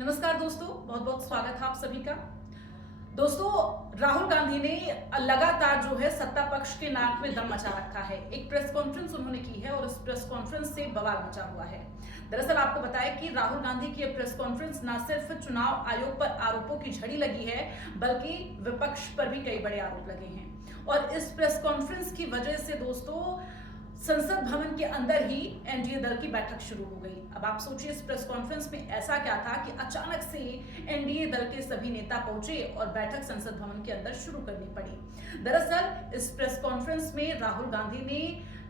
नमस्कार दोस्तों, बहुत बहुत स्वागत है आप सभी का। दोस्तों, राहुल गांधी ने लगातार जो है सत्ता पक्ष के नाक में दम मचा रखा है। एक प्रेस कॉन्फ्रेंस उन्होंने की है और उस प्रेस कॉन्फ्रेंस से बवाल मचा हुआ है। दरअसल आपको बताएं कि राहुल गांधी की यह प्रेस कॉन्फ्रेंस न सिर्फ चुनाव आयोग पर आरोपों की झड़ी लगी है, बल्कि विपक्ष पर भी कई बड़े आरोप लगे हैं। और इस प्रेस कॉन्फ्रेंस की वजह से दोस्तों संसद भवन के अंदर ही एनडीए दल की बैठक शुरू हो गई। अब आप सोचिए, इस प्रेस कॉन्फ्रेंस में ऐसा क्या था कि अचानक से एनडीए दल के सभी नेता पहुंचे और बैठक संसद भवन के अंदर शुरू करनी पड़ी। दरअसल इस प्रेस कॉन्फ्रेंस में राहुल गांधी ने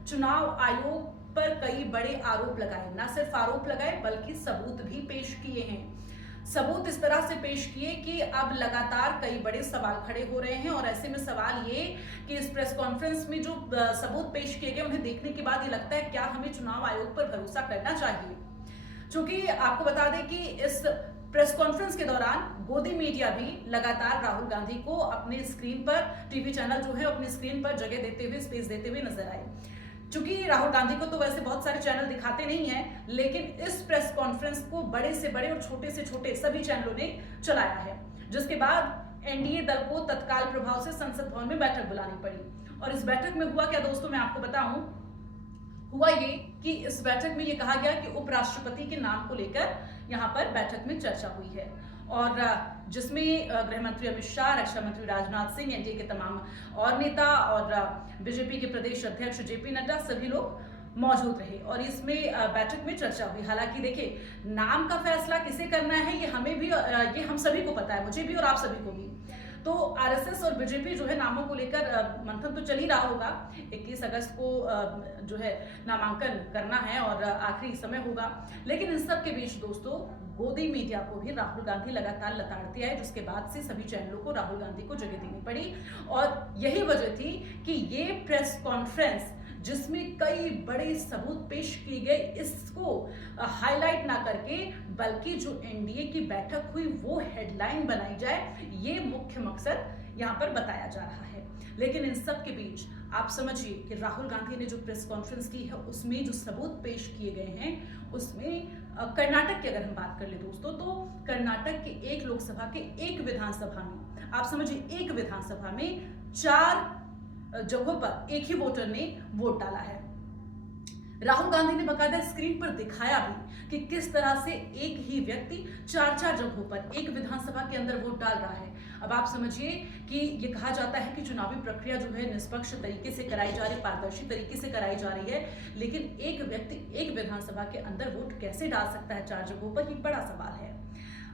चुनाव आयोग पर कई बड़े आरोप लगाए। न सिर्फ आरोप लगाए बल्कि सबूत भी पेश किए हैं। सबूत इस तरह से पेश किए कि अब लगातार कई बड़े सवाल खड़े हो रहे हैं। और ऐसे में सवाल ये कि इस प्रेस कॉन्फ्रेंस में जो सबूत पेश किए गए उन्हें देखने के बाद ये लगता है क्या हमें चुनाव आयोग पर भरोसा करना चाहिए। क्योंकि आपको बता दें कि इस प्रेस कॉन्फ्रेंस के दौरान गोदी मीडिया भी लगातार राहुल गांधी को अपने स्क्रीन पर, टीवी चैनल जो है अपनी स्क्रीन पर जगह देते हुए, स्पेस देते हुए नजर आए। चूंकि राहुल गांधी को तो वैसे बहुत सारे चैनल दिखाते नहीं हैं, लेकिन इस प्रेस कॉन्फ्रेंस को बड़े से बड़े और छोटे से छोटे सभी चैनलों ने चलाया है, जिसके बाद एनडीए दल को तत्काल प्रभाव से संसद भवन में बैठक बुलानी पड़ी। और इस बैठक में हुआ क्या दोस्तों, मैं आपको बताऊं। हुआ ये कि इस बैठक में ये कहा गया कि उपराष्ट्रपति के नाम को लेकर यहाँ पर बैठक में चर्चा हुई है, और जिसमें गृह मंत्री अमित शाह, रक्षा मंत्री राजनाथ सिंह, एनडीए के तमाम और नेता और बीजेपी के प्रदेश अध्यक्ष जेपी नड्डा सभी लोग मौजूद रहे। और इसमें बैठक में चर्चा हुई। हालांकि देखिए, नाम का फैसला किसे करना है ये हमें भी, ये हम सभी को पता है, मुझे भी और आप सभी को भी। तो आरएसएस और बीजेपी जो है नामों को लेकर मंथन तो चल ही रहा होगा। 21 अगस्त को जो है नामांकन करना है और आखिरी समय होगा। लेकिन इन सब के बीच दोस्तों गोदी मीडिया को भी राहुल गांधी लगातार लताड़ते आए, जिसके बाद से सभी चैनलों को राहुल गांधी को जगह देनी पड़ी। और यही वजह थी कि ये प्रेस कॉन्फ्रेंस, जिसमें कई बड़े सबूत पेश किए गए, इसको हाईलाइट ना करके बल्कि जो एनडीए की बैठक हुई वो हेडलाइन बनाई जाए, ये मुख्य मकसद यहाँ पर बताया जा रहा है। लेकिन इन सब के बीच आप समझिए कि राहुल गांधी ने जो प्रेस कॉन्फ्रेंस की है उसमें जो सबूत पेश किए गए हैं, उसमें कर्नाटक की अगर हम बात कर ले दोस्तों, तो कर्नाटक के एक लोकसभा के एक विधानसभा में, आप समझिए एक विधानसभा में 4 जगहों पर एक ही वोटर ने वोट डाला है। राहुल गांधी ने बकायदा स्क्रीन पर दिखाया भी कि किस तरह से एक ही व्यक्ति 4 जगहों पर एक विधानसभा के अंदर वोट डाल रहा है। अब आप समझिए कि ये कहा जाता है कि चुनावी प्रक्रिया जो है निष्पक्ष तरीके से कराई जा रही, पारदर्शी तरीके से कराई जा रही है, लेकिन एक व्यक्ति एक विधानसभा के अंदर वोट कैसे डाल सकता है 4 जगहों पर, ये बड़ा सवाल है।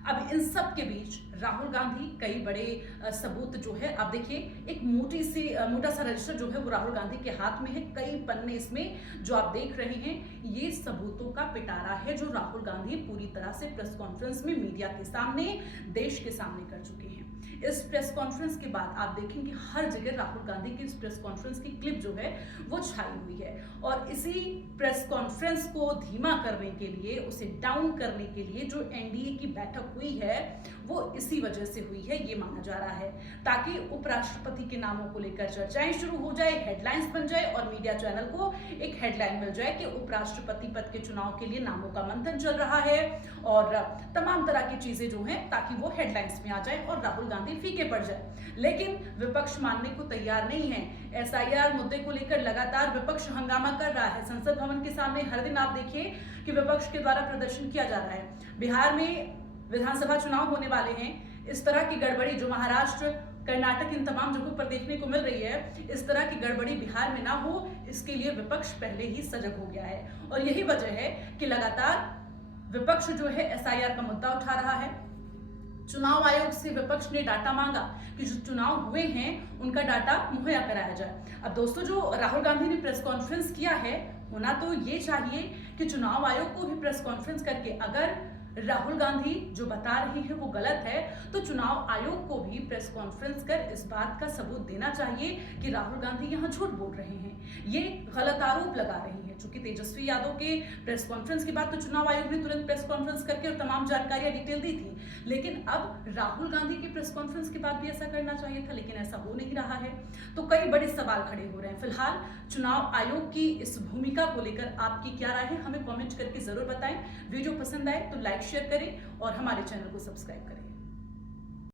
अब इन सब के बीच राहुल गांधी कई बड़े सबूत जो है, आप देखिए एक मोटा सा रजिस्टर जो है वो राहुल गांधी के हाथ में है। कई पन्ने इसमें जो आप देख रहे हैं, ये सबूतों का पिटारा है जो राहुल गांधी पूरी तरह से प्रेस कॉन्फ्रेंस में मीडिया के सामने, देश के सामने कर चुके हैं। इस प्रेस कॉन्फ्रेंस के बाद आप देखेंगे हर जगह राहुल गांधी की इस प्रेस कॉन्फ्रेंस की क्लिप जो है वो छाई हुई है। और इसी प्रेस कॉन्फ्रेंस को धीमा करने के लिए, उसे डाउन करने के लिए जो एनडीए की बैठक हुई है वो इसी वजह से हुई है, ये माना जा रहा है, ताकि उपराष्ट्रपति के नामों को लेकर चर्चाएं शुरू हो जाए, हेडलाइंस बन जाए और मीडिया चैनल को एक हेडलाइन मिल जाए कि उपराष्ट्रपति पद के चुनाव के लिए नामों का मंथन चल रहा है और तमाम तरह की चीजें जो हैं, ताकि वो हेडलाइंस में आ जाए और राहुल गांधी फीके पड़ जाए। लेकिन विपक्ष मानने को तैयार नहीं है। एसआईआर मुद्दे को लेकर लगातार विपक्ष हंगामा कर रहा है। संसद भवन के सामने हर दिन आप देखिए कि विपक्ष के द्वारा प्रदर्शन किया जा रहा है। बिहार में विधानसभा चुनाव होने वाले हैं, इस तरह की गड़बड़ी जो महाराष्ट्र, कर्नाटक, इन तमाम जगहों पर देखने को मिल रही है, इस तरह की गड़बड़ी बिहार में ना हो, इसके लिए विपक्ष पहले ही सजग हो गया है। और यही वजह है कि लगातार विपक्ष जो है एसआईआर का मुद्दा उठा रहा है। चुनाव आयोग से विपक्ष ने डाटा मांगा कि जो चुनाव हुए हैं उनका डाटा मुहैया कराया जाए। अब दोस्तों, जो राहुल गांधी ने प्रेस कॉन्फ्रेंस किया है, होना तो ये चाहिए कि चुनाव आयोग को भी प्रेस कॉन्फ्रेंस करके, अगर राहुल गांधी जो बता रही है वो गलत है, तो चुनाव आयोग को भी प्रेस कॉन्फ्रेंस कर इस बात का सबूत देना चाहिए कि राहुल गांधी यहाँ झूठ बोल रहे हैं, ये गलत आरोप लगा रही है। चूंकि तेजस्वी यादव के प्रेस कॉन्फ्रेंस के बाद तो चुनाव आयोग ने तुरंत प्रेस कॉन्फ्रेंस करके और तमाम जानकारियां डिटेल दी थी, लेकिन अब राहुल गांधी के प्रेस कॉन्फ्रेंस के बाद भी ऐसा करना चाहिए था, लेकिन ऐसा हो नहीं रहा है। तो कई बड़े सवाल खड़े हो रहे हैं। फिलहाल चुनाव आयोग की इस भूमिका को लेकर आपकी क्या राय है, हमें कॉमेंट करके जरूर बताएं। वीडियो पसंद आए तो लाइक शेयर करें और हमारे चैनल को सब्सक्राइब करें।